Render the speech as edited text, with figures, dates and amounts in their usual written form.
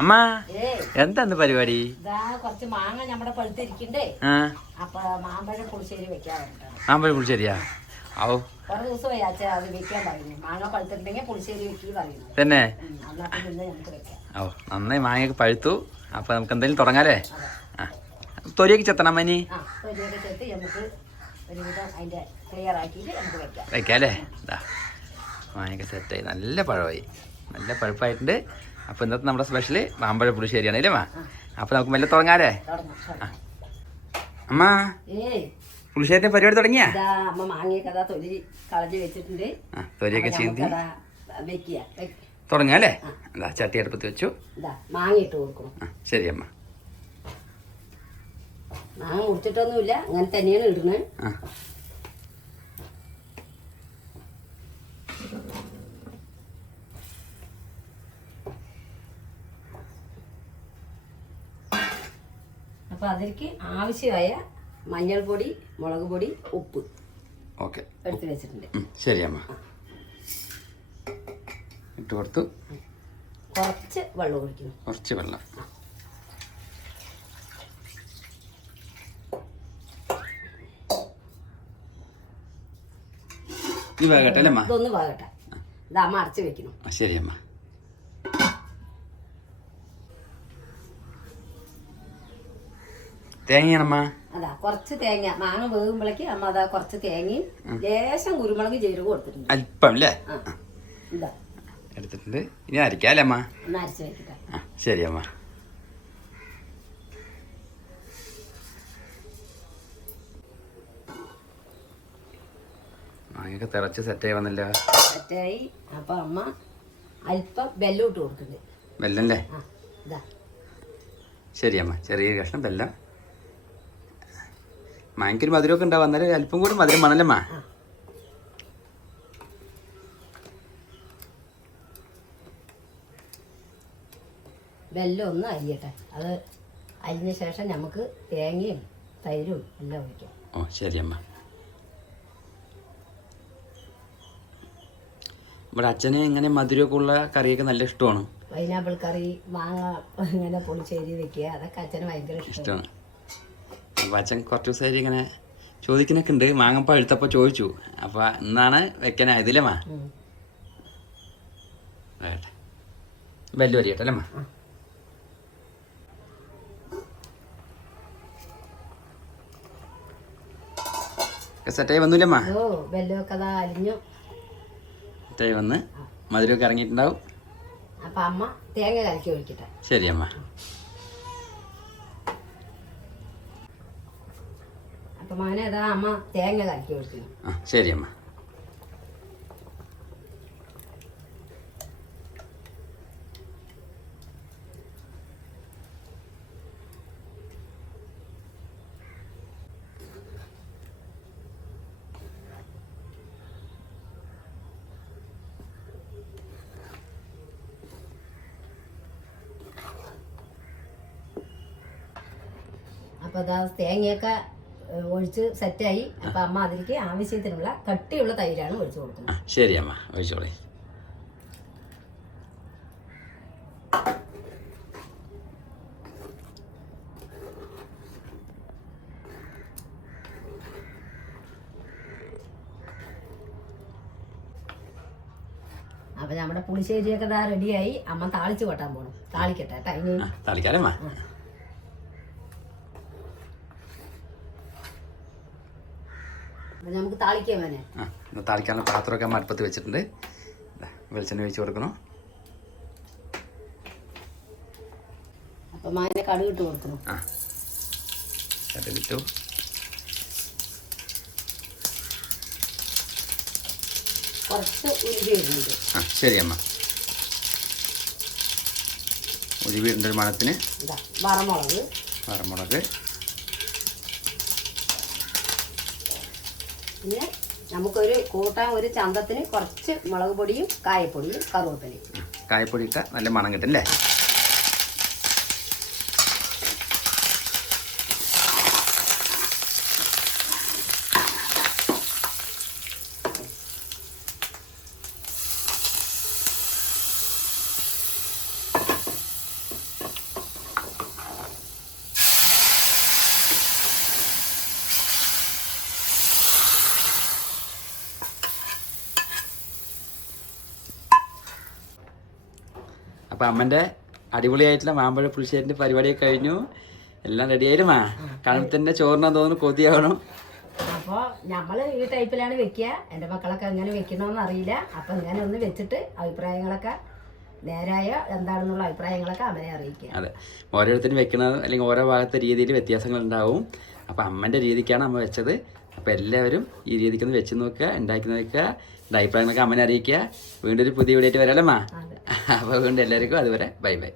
അമ്മ എന്താന്ന് പരിപാടി? കുറച്ച് മാങ്ങ നമ്മുടെ പഴുത്തിരിക്കണ്ടേ, അപ്പൊ മാമ്പഴം പുളിശ്ശേരി വെക്കാറുണ്ട്. മാമ്പഴം പുളിശ്ശേരിയാ? ഓ, കുറെ ദിവസമായി അച്ഛൻ അത് വെക്കാൻ പറയുന്നു. മാങ്ങ പഴുത്തിട്ടുണ്ടെങ്കിൽ പുളിശ്ശേരി വെക്കി പറയുന്നു. തന്നെ? നമുക്ക് വെക്കാം. ഓ, നന്നായി മാങ്ങയൊക്കെ പഴുത്തു. അപ്പൊ നമുക്ക് എന്തെങ്കിലും തുടങ്ങാല്ലേ? ആ, തൊലിയൊക്കെ ചെത്തണം മനി. തൊലിയൊക്കെ ചെത്തി നമുക്ക് ഒരുവിധം അതിന്റെ ക്ലിയർ ആക്കിയിട്ട് നമുക്ക് വെക്കാം. വെക്കാല്ലേ? മാങ്ങയൊക്കെ സെറ്റായി, നല്ല പഴമായി, നല്ല പഴുപ്പായിട്ടുണ്ട്. അപ്പോൾ ഇന്നത്തെ നമ്മുടെ സ്പെഷ്യൽ മാമ്പഴ പുളിശ്ശേരിയാണ് അല്ലേ മാ? അപ്പോൾ നമുക്ക് മെല്ലെ തുടങ്ങാല്ലേ? അമ്മ, പുളിശ്ശേരിന്റെ പരിപാടി തുടങ്ങിയാ? അമ്മ മാങ്ങയൊക്കെ തൊലി കളഞ്ഞ് വെച്ചിട്ടുണ്ട്. തൊലിയൊക്കെ ചീന്തി തുടങ്ങാല്ലേ? എന്താ ചട്ടി അടുപ്പത്ത് വെച്ചു, മാങ്ങ ഇട്ട് കൊടുക്കണം. ശരി അമ്മ. മാങ്ങ മുറിച്ചിട്ടൊന്നുമില്ല, അങ്ങനെ തന്നെയാണ് ഇടുന്നത്. അപ്പൊ അതിലേക്ക് ആവശ്യമായ മഞ്ഞൾപ്പൊടി, മുളക് പൊടി, ഉപ്പ് എടുത്ത് വെച്ചിട്ടുണ്ട്. ശരി അമ്മ, ഇട്ട് കൊടുത്തു. കുറച്ച് വെള്ളം ഒഴിക്കുന്നു. കുറച്ച് വെള്ളം. ഇതൊന്ന് വേകട്ടെ. ഇത് അമ്മ അടച്ച് വെക്കണം. ശരി അമ്മ. തേങ്ങയാണമ്മ? അതാ കുറച്ച് തേങ്ങ, മാങ്ങ വേകുമ്പോഴേക്ക് അമ്മ അതാ കുറച്ച് തേങ്ങയും ലേശം കുരുമുളക് ജീരകം കൊടുത്തിട്ടുണ്ട്. അല്പം അല്ലേ? ഇതാ എടുത്തിട്ടുണ്ട്. ഇനി അരക്കാല്ലേ അമ്മ? ഒന്ന് അരച്ച് വെക്കട്ടെ. ശരി അമ്മ. മാങ്ങയൊക്കെ തിളച്ച് സെറ്റായി വന്നല്ലോ. സെറ്റായി. അപ്പൊ അമ്മ അല്പം വെല്ലം ഇട്ട് കൊടുക്കുന്നുണ്ട്. വെല്ലല്ലേ? ഇതാ ശരി അമ്മ, ചെറിയ കഷ്ണം വെല്ലം. മാങ്ങയ്ക്കൊരു മധുരമൊക്കെ ഉണ്ടാവും, അന്നേരം അല്പം കൂടി മധുരം വേണമല്ലമ്മ? വെല്ലം ഒന്ന് അരിയട്ടെ. അത് അരിഞ്ഞ ശേഷം നമുക്ക് തേങ്ങയും തൈരും എല്ലാം ഒഴിക്കാം. ഓ ശരി അമ്മ. ഇവിടെ അച്ഛന് ഇങ്ങനെ മധുരമൊക്കെ ഉള്ള കറിയൊക്കെ നല്ല ഇഷ്ടമാണ്. പൈനാപ്പിൾ കറി, മാങ്ങ ഇങ്ങനെ പുളിശ്ശേരി വെക്കുക, അതൊക്കെ അച്ഛന് ഭയങ്കര ഇഷ്ടമാണ്. അപ്പോൾ അച്ഛൻ കുറച്ച് ദിവസമായിട്ട് ഇങ്ങനെ ചോദിക്കുന്നൊക്കെ ഉണ്ട്. മാങ്ങ പഴുത്തപ്പോൾ ചോദിച്ചു. അപ്പോൾ ഇന്നാണ് വെക്കാനായതില്ലേ മാ? വേട്ടെ, വെല്ലം അരിയട്ടെ അല്ലേ മാ? സെറ്റായി വന്നില്ലേ മാ? ഓ, വെല്ലമൊക്കെ അതാ അരിഞ്ഞു സെറ്റായി വന്ന് മധുരമൊക്കെ ഇറങ്ങിയിട്ടുണ്ടാവും. അപ്പൊ അമ്മ തേങ്ങ കലക്കി ഒഴിക്കട്ടെ. ശരി അമ്മ. അപ്പൊ മോനെ അതാ അമ്മ തേങ്ങ കലക്കി ഒഴിക്കുന്നു. ശരി അമ്മ. അപ്പൊ അതാ തേങ്ങയൊക്കെ ഒഴിച്ച് സെറ്റായി. അപ്പൊ അമ്മ അതിലേക്ക് ആവശ്യത്തിനുള്ള കട്ടിയുള്ള തൈരാണ് ഒഴിച്ചു കൊടുക്കുന്നത്. ശരി അമ്മ, ഒഴിച്ചോളെ. അപ്പൊ നമ്മുടെ പുളിശ്ശേരിയൊക്കെ ഇതാ റെഡിയായി. അമ്മ താളിച്ച് കൊട്ടാൻ പോണം. താളിക്കട്ടെ കേട്ടോ. താളിക്കാലേ? നമുക്ക് താളിക്കാം മോനെ. താളിക്കാനുള്ള പാത്രമൊക്കെ അമ്മ അടുപ്പത്ത് വെച്ചിട്ടുണ്ട്. വെളിച്ചെണ്ണ ഒഴിച്ച് കൊടുക്കണം. അപ്പൊ മാങ്ങ കടുക് ഇട്ട് കൊടുക്കണം. കടുക് ഇട്ടു. കുറച്ച് ഉരുവി ഇടുന്നുണ്ട്. ശരി അമ്മ. ഉരുവി ഇടേണ്ട ഒരു മണത്തിന് വറമുളക്. പിന്നെ നമുക്കൊരു കൂട്ടാൻ ഒരു ചന്തത്തിന് കുറച്ച് മുളക് പൊടിയും കായപ്പൊടിയും കറുവേപ്പിലയും. കായപ്പൊടി ഇട്ടാൽ നല്ല മണം കിട്ടല്ലേ? അപ്പോൾ അമ്മൻ്റെ അടിപൊളിയായിട്ടുള്ള മാമ്പഴ പുളിശ്ശേരിൻ്റെ പരിപാടിയൊക്കെ കഴിഞ്ഞു. എല്ലാം റെഡിയായിരുമാ. കാണുമ്പോൾ തന്നെ ചോറിനാ തോന്നുന്നു കൊതിയാവണം. അപ്പോൾ നമ്മൾ ഈ ടൈപ്പിലാണ് വെക്കുക. എൻ്റെ മക്കളൊക്കെ എങ്ങനെ വെക്കണമെന്ന് അറിയില്ല. അപ്പം ഇങ്ങനെ ഒന്ന് വെച്ചിട്ട് അഭിപ്രായങ്ങളൊക്കെ നേരായ എന്താണെന്നുള്ള അഭിപ്രായങ്ങളൊക്കെ അമ്മനെ അറിയിക്കുക. അതെ, ഓരോരുത്തരും വെക്കുന്നത് അല്ലെങ്കിൽ ഓരോ ഭാഗത്തെ രീതിയിൽ വ്യത്യാസങ്ങളുണ്ടാവും. അപ്പോൾ അമ്മൻ്റെ രീതിക്കാണ് അമ്മ വെച്ചത്. അപ്പോൾ എല്ലാവരും ഈ രീതിക്കൊന്ന് വെച്ച് നോക്കുക, ഉണ്ടാക്കി നോക്കുക, എൻ്റെ അഭിപ്രായങ്ങളൊക്കെ അമ്മനെ അറിയിക്കുക. വീണ്ടും ഒരു പുതിയ വീഡിയോ ആയിട്ട് വരാമല്ലോ അമ്മ. അപ്പോൾ വീണ്ടും എല്ലാവർക്കും അതുവരെ ബൈ ബൈ.